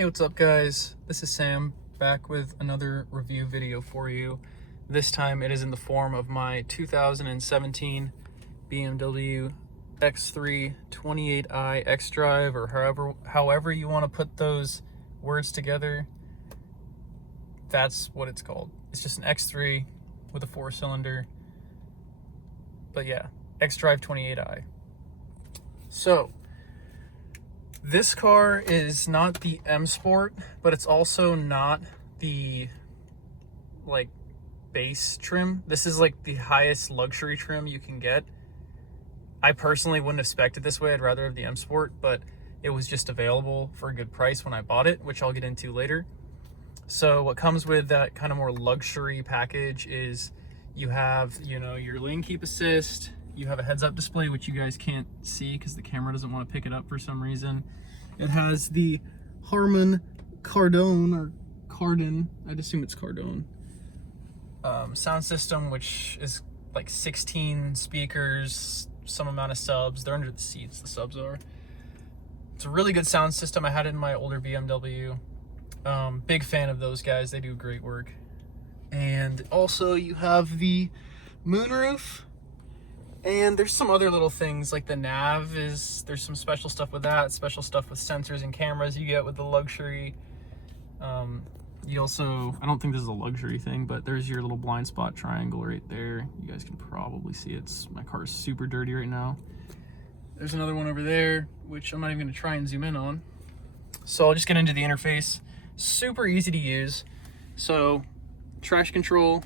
Hey, what's up guys? This is Sam back with another review video for you. This time it is in the form of my 2017 BMW X328i Xdrive, or however you want to put those words together. That's what it's called. It's just an X3 with a 4-cylinder. But yeah, Xdrive28i. So this car is not the M Sport, but it's also not the base trim. This is like the highest luxury trim you can get. I personally wouldn't have spec'd it this way. I'd rather have the M Sport, but it was just available for a good price when I bought it, which I'll get into later. So what comes with that kind of more luxury package is you have, your lane keep assist. You have a heads-up display, which you guys can't see because the camera doesn't want to pick it up for some reason. It has the Harman Kardon, or Kardon, I'd assume it's Kardon, sound system, which is like 16 speakers, some amount of subs. They're under the seats, the subs are. It's a really good sound system. I had it in my older BMW. Big fan of those guys. They do great work. And also you have the moonroof. And there's some other little things like the nav there's some special stuff with that, special stuff with sensors and cameras you get with the luxury. You also, I don't think this is a luxury thing, but there's your little blind spot triangle right there. You guys can probably see it. My car is super dirty right now. There's another one over there, which I'm not even gonna try and zoom in on. So I'll just get into the interface. Super easy to use. So traction control,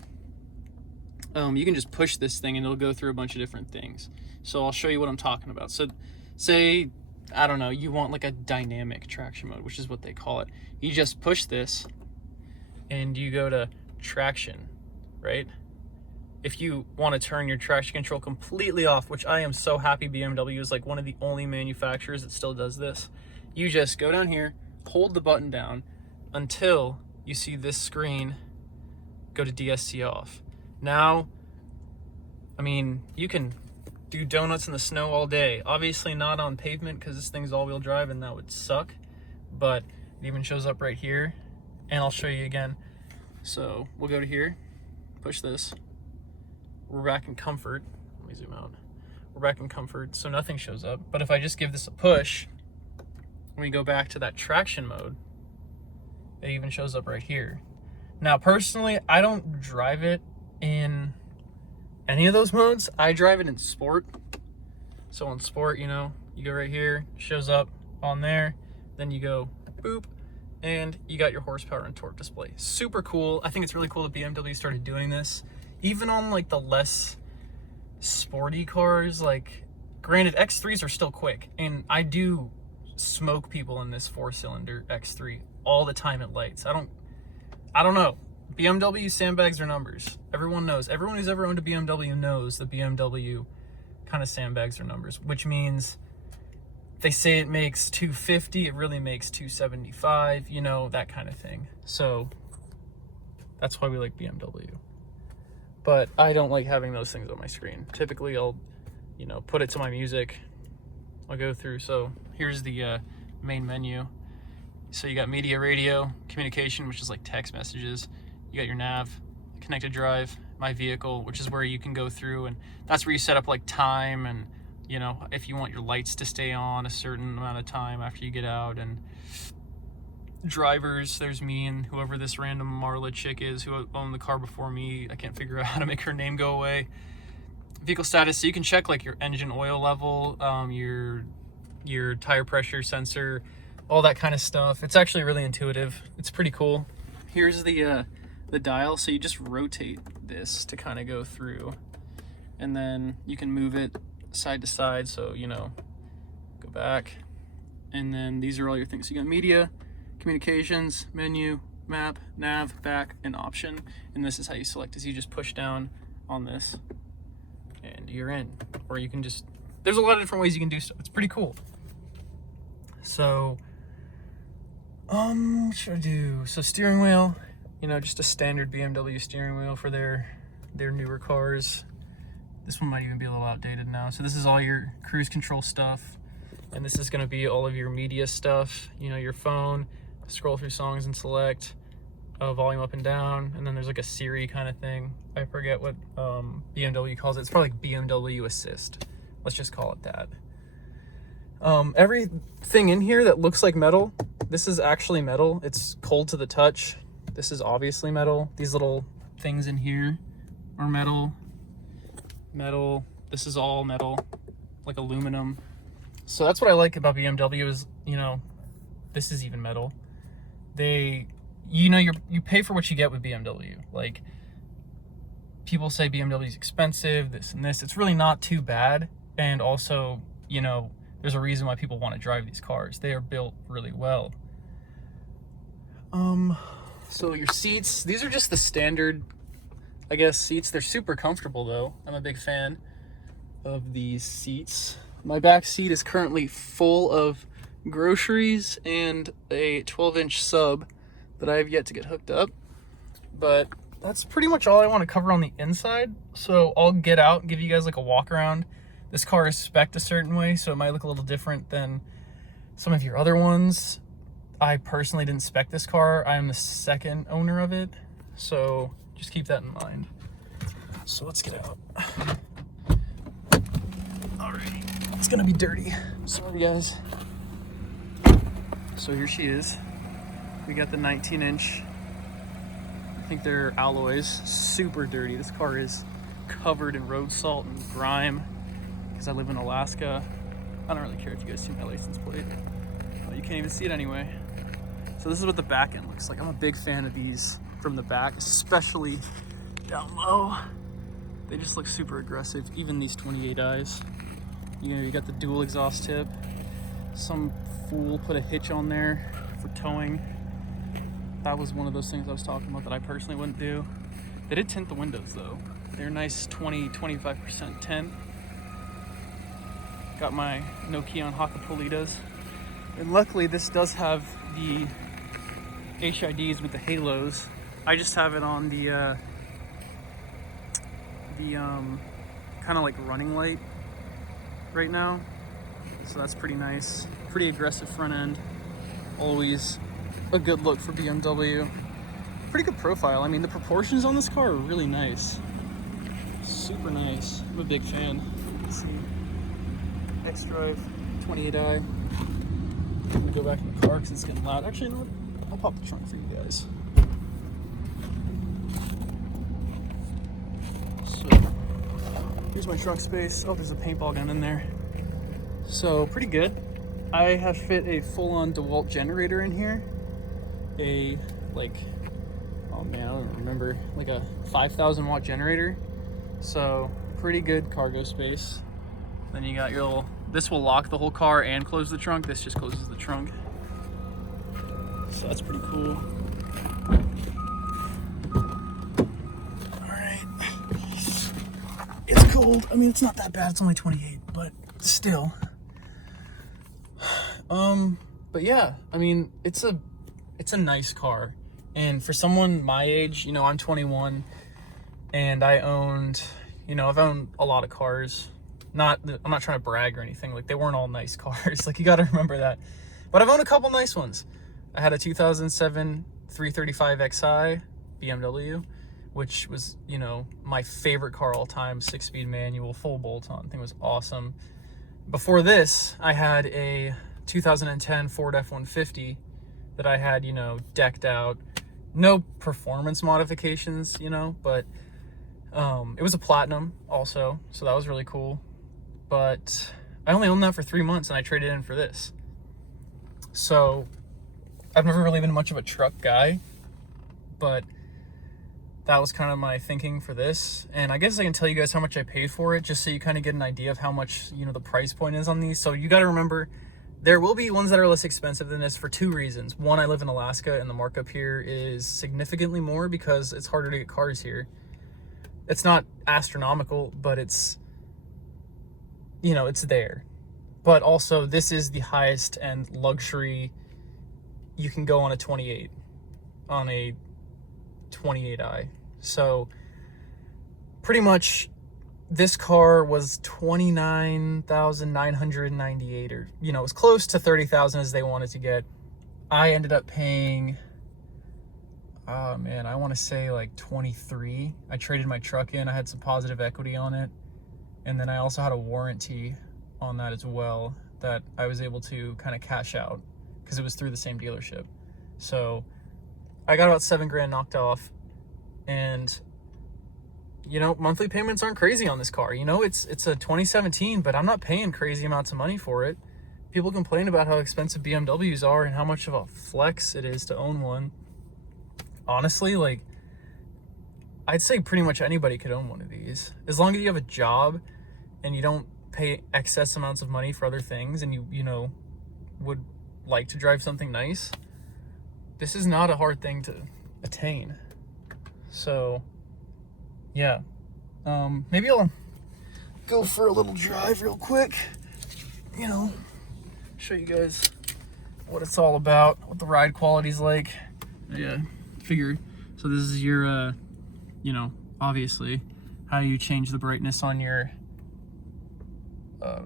you can just push this thing and it'll go through a bunch of different things. So I'll show you what I'm talking about. So say, I don't know, you want like a dynamic traction mode, which is what they call it. You just push this and you go to traction, right? If you want to turn your traction control completely off, which I am so happy BMW is like one of the only manufacturers that still does this, you just go down here, hold the button down until you see this screen go to DSC off. Now, I mean, you can do donuts in the snow all day. Obviously not on pavement because this thing's all-wheel drive and that would suck, but it even shows up right here, and I'll show you again. So we'll go to here, push this. We're back in comfort. Let me zoom out. We're back in comfort, so nothing shows up. But if I just give this a push, when we go back to that traction mode, it even shows up right here. Now, personally, I don't drive it in any of those modes. I drive it in sport. So on sport, you go right here, shows up on there, then you go boop, and you got your horsepower and torque display. Super cool. I think it's really cool that BMW started doing this. Even on like the less sporty cars, like granted X3s are still quick, and I do smoke people in this 4-cylinder X3 all the time at lights. I don't know. BMW sandbags their numbers. Everyone knows. Everyone who's ever owned a BMW knows that BMW kind of sandbags their numbers, which means if they say it makes 250, it really makes 275, that kind of thing. So that's why we like BMW. But I don't like having those things on my screen. Typically I'll, put it to my music. I'll go through. So here's the main menu. So you got media, radio, communication, which is like text messages. You got your nav, connected drive, my vehicle, which is where you can go through, and that's where you set up like time and, if you want your lights to stay on a certain amount of time after you get out. And drivers, there's me and whoever this random Marla chick is who owned the car before me. I can't figure out how to make her name go away. Vehicle status, so you can check like your engine oil level, your tire pressure sensor, all that kind of stuff. It's actually really intuitive. It's pretty cool. Here's the dial, so you just rotate this to kind of go through, and then you can move it side to side, so go back, and then these are all your things. So you got media, communications, menu, map, nav, back, and option, and this is how you select. Is you just push down on this and you're in, or you can just, there's a lot of different ways you can do stuff. It's pretty cool. So what should I do? So steering wheel, just a standard BMW steering wheel for their newer cars. This one might even be a little outdated now. So this is all your cruise control stuff, and this is going to be all of your media stuff, your phone, scroll through songs and select volume up and down, and then there's like a Siri kind of thing. I forget what BMW calls it. It's probably like BMW Assist. Let's just call it that. Everything in here that looks like metal, this is actually metal. It's cold to the touch. This is obviously metal. These little things in here are metal. This is all metal, like aluminum. So that's what I like about BMW is, you know, this is even metal. You pay for what you get with BMW. Like, people say BMW is expensive, this and this. It's really not too bad. And also, you know, there's a reason why people want to drive these cars. They are built really well. So your seats, these are just the standard, I guess, seats. They're super comfortable though. I'm a big fan of these seats. My back seat is currently full of groceries and a 12-inch sub that I have yet to get hooked up. But that's pretty much all I want to cover on the inside. So I'll get out and give you guys like a walk around. This car is spec'd a certain way, so it might look a little different than some of your other ones. I personally didn't spec this car. I am the second owner of it, so just keep that in mind. So let's get out. Alrighty, it's gonna be dirty. Sorry guys. So here she is. We got the 19-inch. I think they're alloys. Super dirty. This car is covered in road salt and grime because I live in Alaska. I don't really care if you guys see my license plate. You can't even see it anyway. So this is what the back end looks like. I'm a big fan of these from the back, especially down low. They just look super aggressive, even these 28i's. You know, you got the dual exhaust tip. Some fool put a hitch on there for towing. That was one of those things I was talking about that I personally wouldn't do. They did tint the windows though. They're nice 20-25% tint. Got my Nokia on Hacapolitas. And luckily this does have the HIDs with the halos. I just have it on the kind of like running light right now. So that's pretty nice. Pretty aggressive front end. Always a good look for BMW. Pretty good profile. I mean, the proportions on this car are really nice. Super nice. I'm a big fan. Let's see. Xdrive28i. I'm gonna go back in the car because it's getting loud. Actually, you know what? I'll pop the trunk for you guys. So, here's my trunk space. Oh, there's a paintball gun in there. So, pretty good. I have fit a full-on DeWalt generator in here. A, like, oh man, I don't remember, like a 5,000 watt generator. So, pretty good cargo space. Then you got your little, this will lock the whole car and close the trunk. This just closes the trunk. So that's pretty cool. All right. It's cold. I mean, it's not that bad. It's only 28, but still. But yeah, I mean, it's a nice car. And for someone my age, you know, I'm 21 and I owned, you know, I've owned a lot of cars. I'm not trying to brag or anything. Like, they weren't all nice cars. Like, you got to remember that. But I've owned a couple nice ones. I had a 2007 335xi BMW, which was, you know, my favorite car all time. 6-speed manual, full bolt-on. Thing was awesome. Before this, I had a 2010 Ford F-150 that I had, you know, decked out. No performance modifications, you know, but it was a platinum also, so that was really cool. But I only owned that for 3 months and I traded in for this. So I've never really been much of a truck guy, but that was kind of my thinking for this. And I guess I can tell you guys how much I paid for it, just so you kind of get an idea of how much, you know, the price point is on these. So you got to remember, there will be ones that are less expensive than this for two reasons. One, I live in Alaska and the markup here is significantly more because it's harder to get cars here. It's not astronomical, but it's, you know, it's there. But also, this is the highest end luxury you can go on a 28, on a 28i. So pretty much this car was 29,998, or, you know, it was close to 30,000 as they wanted to get. I ended up paying, oh man, I want to say like 23. I traded my truck in. I had some positive equity on it. And then I also had a warranty on that as well that I was able to kind of cash out because it was through the same dealership. So I got about $7,000 knocked off, and you know, monthly payments aren't crazy on this car. You know, it's a 2017, but I'm not paying crazy amounts of money for it. People complain about how expensive BMWs are and how much of a flex it is to own one. Honestly, like, I'd say pretty much anybody could own one of these. As long as you have a job and you don't pay excess amounts of money for other things, and you know, would like to drive something nice, this is not a hard thing to attain. So yeah, maybe I'll go for a little drive real quick, you know, show you guys what it's all about, what the ride quality's like. Yeah, figure. So this is your, you know, obviously how you change the brightness on your,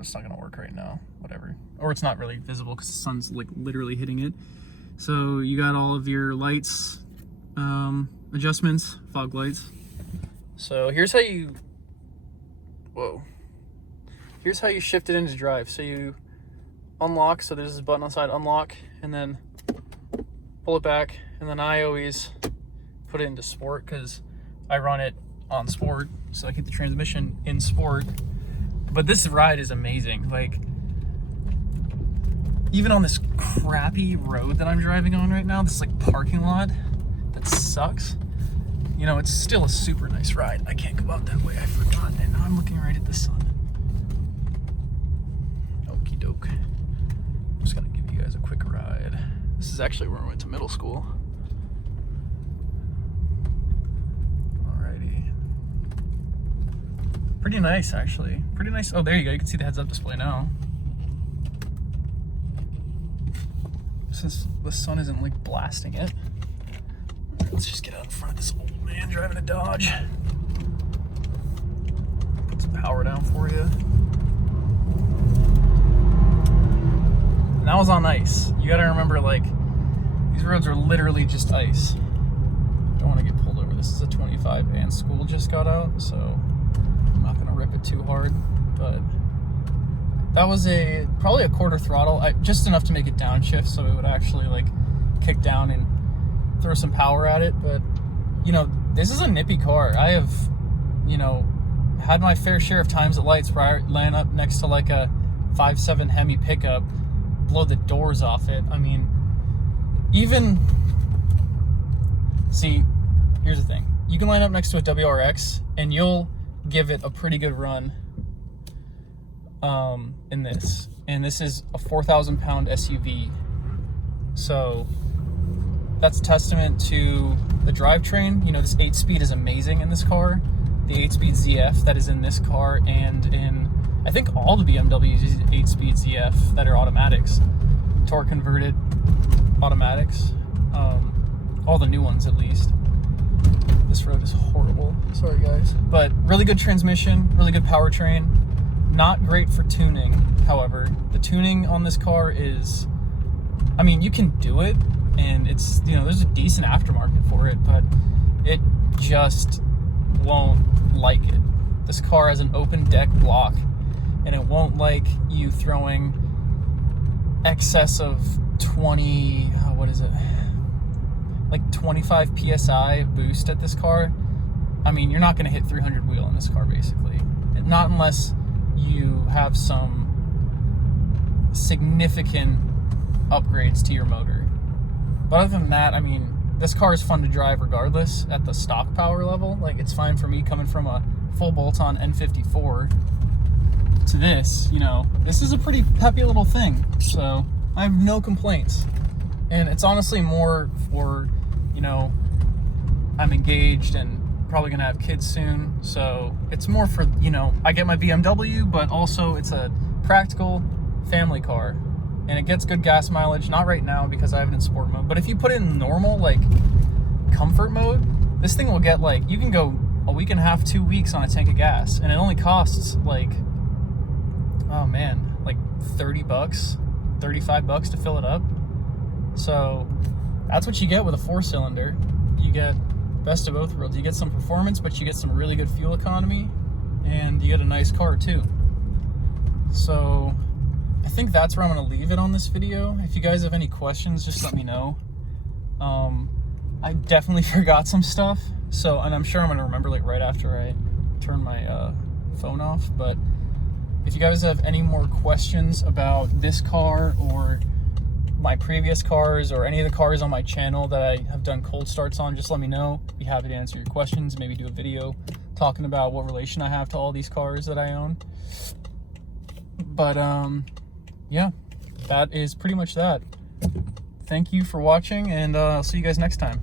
it's not gonna work right now, whatever. Or it's not really visible because the sun's like literally hitting it. So you got all of your lights, adjustments, fog lights. So here's how you, here's how you shift it into drive. So you unlock, so there's this button on the side, unlock, and then pull it back. And then I always put it into sport because I run it on sport, so I keep the transmission in sport. But this ride is amazing. Like, even on this crappy road that I'm driving on right now, this like parking lot that sucks, you know, it's still a super nice ride. I can't go out that way, I forgot, and now I'm looking right at the sun. Okie doke. I'm just gonna give you guys a quick ride. This is actually where I went to middle school. Alrighty. Pretty nice, actually. Pretty nice. Oh, there you go. You can see the heads-up display now. Since the sun isn't like blasting it. Right, let's just get out in front of this old man driving a Dodge. Put some power down for you. And that was on ice. You gotta remember, like, these roads are literally just ice. Don't want to get pulled over. This is a 25 and school just got out, so I'm not gonna rip it too hard, but that was probably a quarter throttle, just enough to make it downshift so it would actually like kick down and throw some power at it. But you know, this is a nippy car. I have, you know, had my fair share of times at lights where I land up next to like a 5.7 Hemi pickup, blow the doors off it. I mean, even, see, here's the thing. You can line up next to a WRX and you'll give it a pretty good run in this. And this is a 4,000 pound SUV. So that's a testament to the drivetrain. You know, this 8-speed is amazing in this car. The 8-speed ZF that is in this car, and in, I think, all the BMWs use 8-speed ZF that are automatics. Torque converted automatics. All the new ones, at least. This road is horrible. Sorry, guys. But really good transmission, really good powertrain. Not great for tuning, however. The tuning on this car is, I mean, you can do it, and it's, you know, there's a decent aftermarket for it, but it just won't like it. This car has an open deck block, and it won't like you throwing excess of 20, what is it? Like 25 PSI boost at this car. I mean, you're not going to hit 300 wheel in this car, basically. Not unless you have some significant upgrades to your motor. But other than that, I mean, this car is fun to drive regardless at the stock power level. Like, it's fine for me coming from a full bolt-on N54 to this, you know. This is a pretty peppy little thing, so I have no complaints. And it's honestly more for, you know, I'm engaged and probably gonna have kids soon, so it's more for, you know, I get my BMW, but also it's a practical family car, and it gets good gas mileage. Not right now because I have it in sport mode, but if you put it in normal, like comfort mode, this thing will get, like, you can go a week and a half, 2 weeks on a tank of gas, and it only costs like, oh man, like $30, $35 to fill it up. So that's what you get with a 4-cylinder. You get best of both worlds. You get some performance, but you get some really good fuel economy, and you get a nice car too. So I think that's where I'm going to leave it on this video. If you guys have any questions, just let me know. I definitely forgot some stuff, so, and I'm sure I'm going to remember like right after I turn my phone off. But if you guys have any more questions about this car or my previous cars or any of the cars on my channel that I have done cold starts on, just let me know. Be happy to answer your questions, maybe do a video talking about what relation I have to all these cars that I own. But yeah, that is pretty much that. Thank you for watching, and I'll see you guys next time.